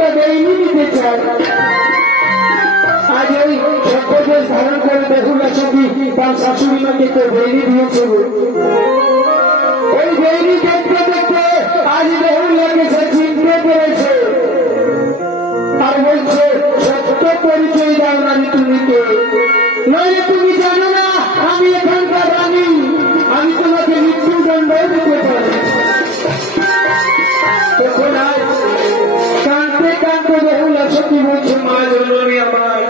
একটা দেয়নি নিতে চায়। আজ ওই সভ্যদেশ ধারণ করে দেখুন সবই তার শাশুড়ি মাকে তো দেয়নি দিয়েছে। ওই দেয়নি দেখতে দেখতে আজ বেহুলাকে সে চিনতে পেরেছে আর বলছে সত্য পরিচয় দাও রানী তুমি কে, নইলে তুমি জানো না আমি এখানকার রানী, আমি তোমাকে মৃত্যুদণ্ড দিতে পারি। তখন আজ কাঁদতে কাঁদতে বেহুলা সত্যি বলছে মা জননী আমার,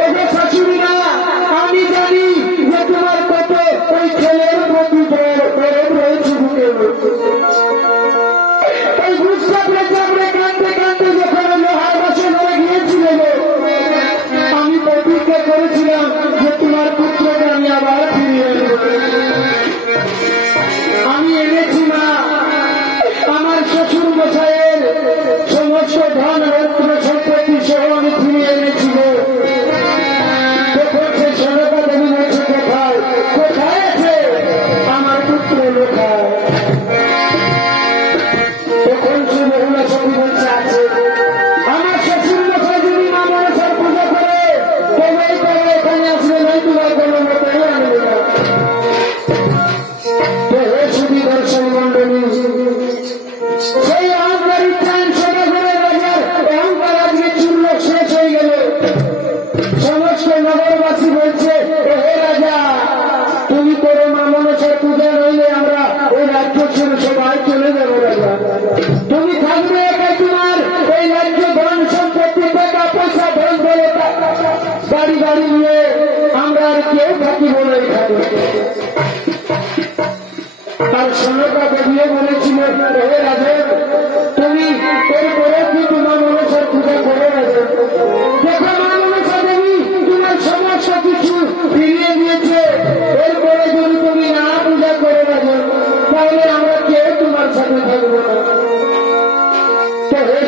ওগো শাশুড়িরা আমি জানি যে তোমার কত ওই ছেলের প্রতি প্রেম রয়েছে বুকে, ওই গুস্তাপড়ে চাপড়ে কাঁদতে কাঁদতে যখন লোহার বাসে ধরে গিয়েছিল আমি প্রতিজ্ঞা করেছিলাম যে তোমার পুত্রকে আমি আবার ফিরিয়ে আনব। আমি এনেছি মা আমার শ্বশুর মশাইয়ের সমস্ত ধন রত্ন সম্পত্তি সহ আমি ফিরিয়ে এনেছিল। তখন সে সনকা দেবী বলছে কোথায় কোথায় আছে আমার পুত্র কোথায়? তখন সে বেহুলা সতী বলছে আছে। আমার শ্বশুর মশাই যদি মা মনসার পুজো করে তবেই তবে এখানে আসলে নাই তোমার কোনো মতেই আনবে না। শুধু দর্শন মন্ডলী সেই অহংকারী প্রাণ সেবা করে রাজার অহংকার আজকে চূর্ণ শেষ হয়ে গেল। সমস্ত নগরবাসী বলছে হে রাজা তুমি করো মা মনসার পূজা, নইলে আমরা ওই রাজ্য ছেড়ে সবাই চলে যাবো। রাজা তুমি থাকবে একা, তোমার এই রাজ্য ধন সম্পত্তি টাকা পয়সা ধন ধরে গাড়ি গাড়ি নিয়ে আমরা আর কেউ থাকিব না এখানে। তার সনকা দেখিয়ে বলেছিল হে রাজা তুমি এরপরে কি তোমার মনসার পূজা করো রাজা। দেখো মা মনসা দেবী তোমার সমস্ত কিছু ফিরিয়ে দিয়েছে, এরপরে যদি তুমি না পূজা করো রাজা তাহলে আমরা কেউ তোমার সাথে থাকবো না। তো হে